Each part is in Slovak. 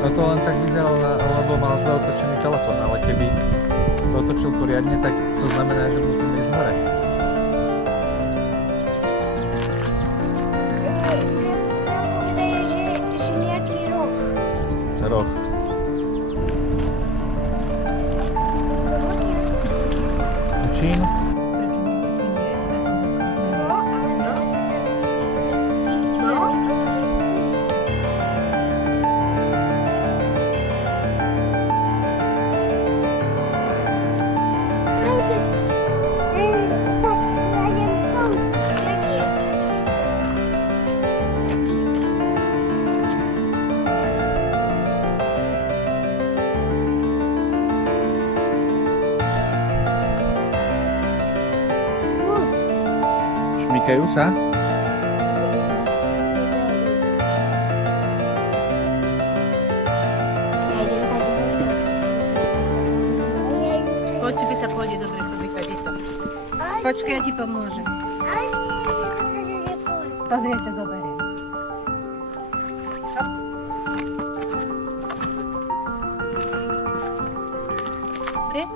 No to len tak vyzeralo, lebo mal zle otočený telefón, ale keby to otočil poriadne, tak to znamená, že musíme ísť hore. Že nejaký roh. Roh. Čín? Šmýkajú sa? Poď, tebe sa pôjde dobre prvýkrát, je to. Počkaj, ja ti pomôžem. Pozri, ja ťa zoberiem. Dobre?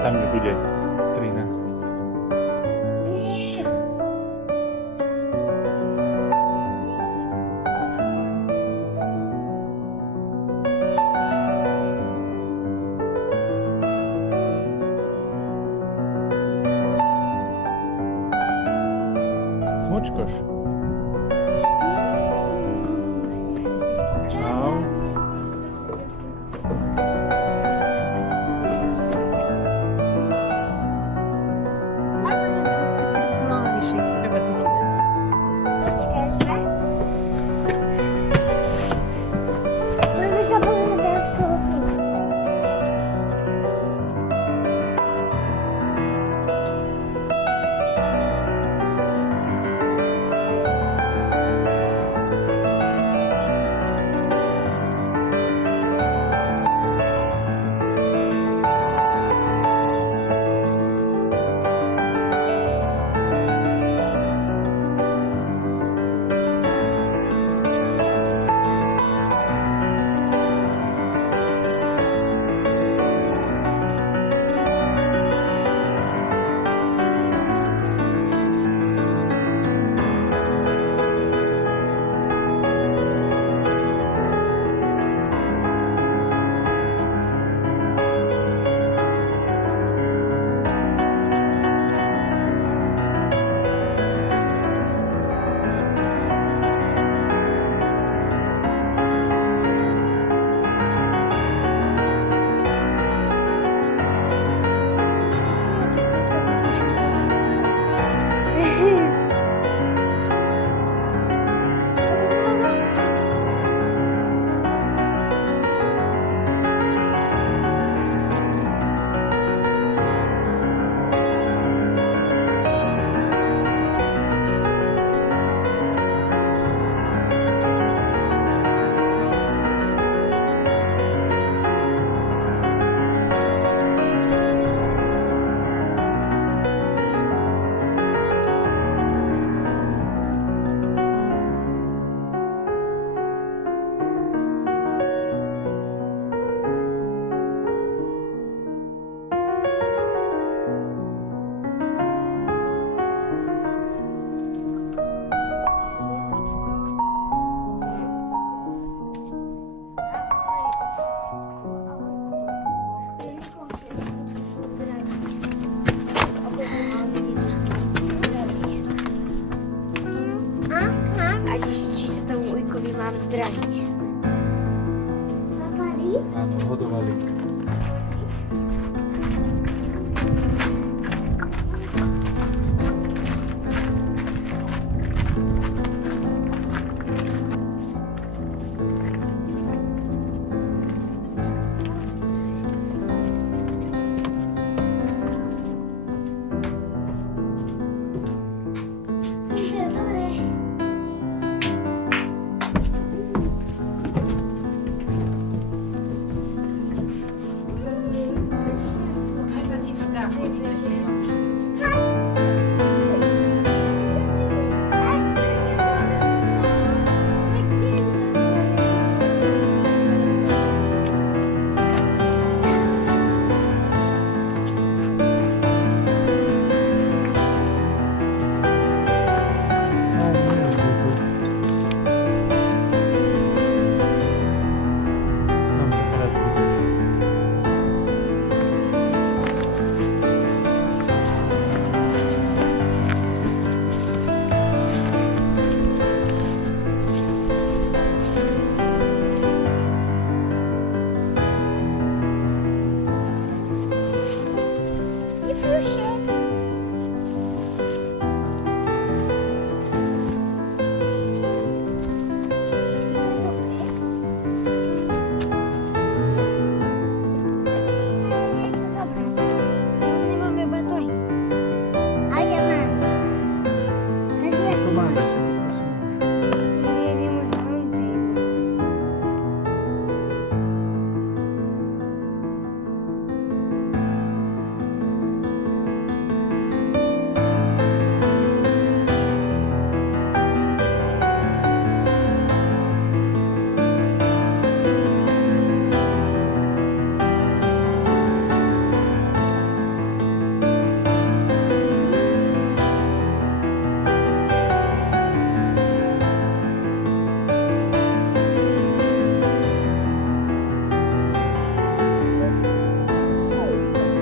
Tam nebude Trina. Smučkoš. Čau. mám zdraviť. Papali? Áno, hodovali.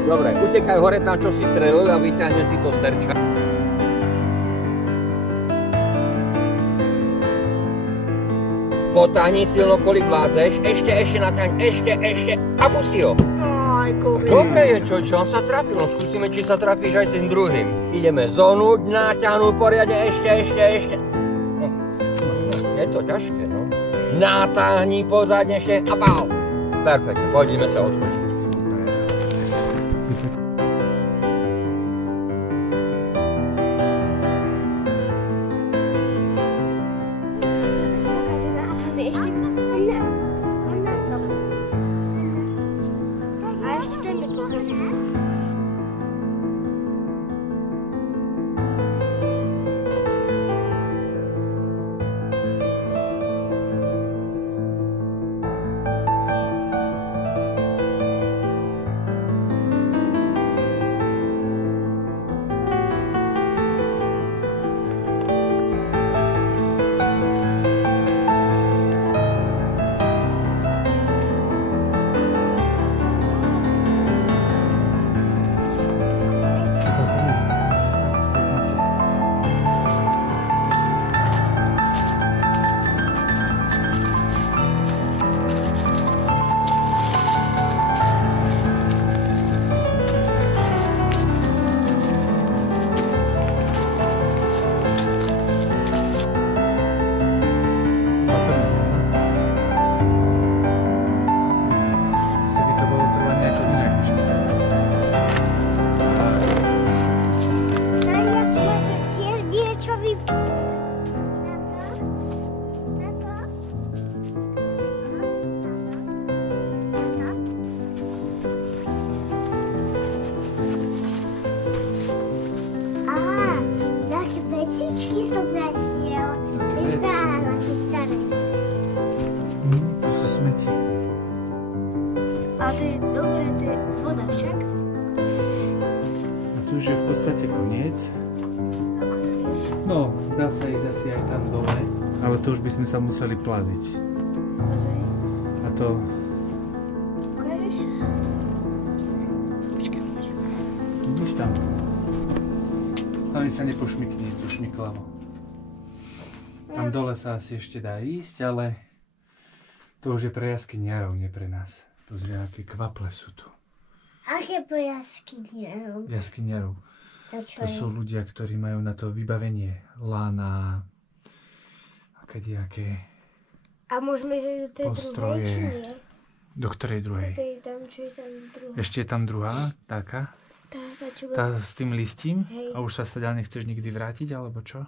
Dobre, utekaj hore tam, čo si strelil a vyťahnem ti to sterča. Potáhni silno, kolik vládzeš. Ešte natáhni, ešte a pusti ho. Dobre je, čo on sa trafil, no skúsime, či sa trafíš aj tým druhým. Ideme zonúť, naťahnuť poriadne, ešte. No, je to ťažké, no. Natáhni pozadne ešte a pál. Perfektne, poďme sa odpočiť. A to je dobré, to je voda však. A tu už je v podstate koniec. Ako to vieš? No, dá sa ísť asi aj tam dole, ale to už by sme sa museli plaziť. Naozaj? A to... Ukážeš? Počkaj, Vidíš tam? Ani sa nepošmykne, to šmiklavo. Tam dole sa asi ešte dá ísť, ale to už je pre jaskyniarov, nie pre nás. Pozri, aké kvaple sú tu. Aké po jaskyniarov? Jaskyniarov. To čo To sú ľudia, ktorí majú na to vybavenie. Lána, a kadejaké A môžeme ísť do tej druhej, postroje. či nie? Do ktorej druhej? To je tam, čo je tam druhá. Ešte je tam druhá, taká. Tá, čo Tá s tým listím. Hej. A už sa teda nechceš nikdy vrátiť, alebo čo?